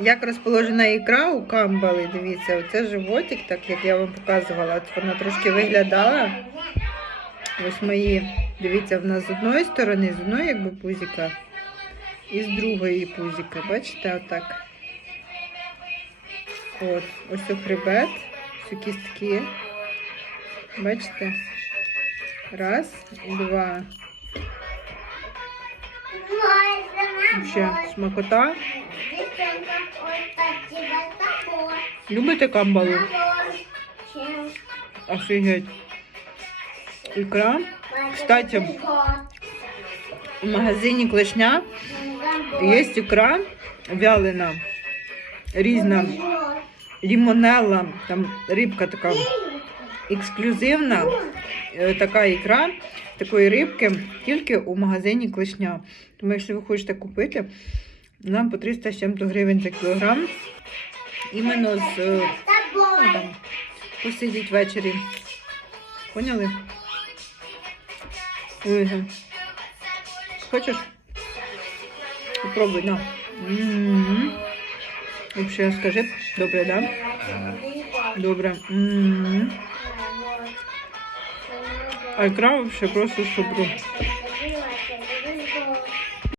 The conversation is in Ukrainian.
як розположена ікра у камбали. Дивіться, оце животик, так як я вам показувала. От вона трошки виглядала. Ось мої. Дивіться, в нас з одної сторони, з одної якби пузіка, і з другої пузіка. Бачите, отак. От, ось у хребет, ось кістки. Бачите? Раз, два. Ще смакота. Любите камбалу? Офігеть. Ікра. Кстати, в магазині клешня є ікра вялена, різна, лімонелла, там рибка така ексклюзивна, е, така ікра такої рибки тільки у магазині клешня. Тому, якщо ви хочете купити, нам по 300 з чим-то гривень за кілограм. Іменно з ну, посидіть ввечері. Поняли? Ольга. Хочеш? Попробуй, на. Вообще, скажи, добре, да? Добре. М-м-м. А ікра вообще просто супер.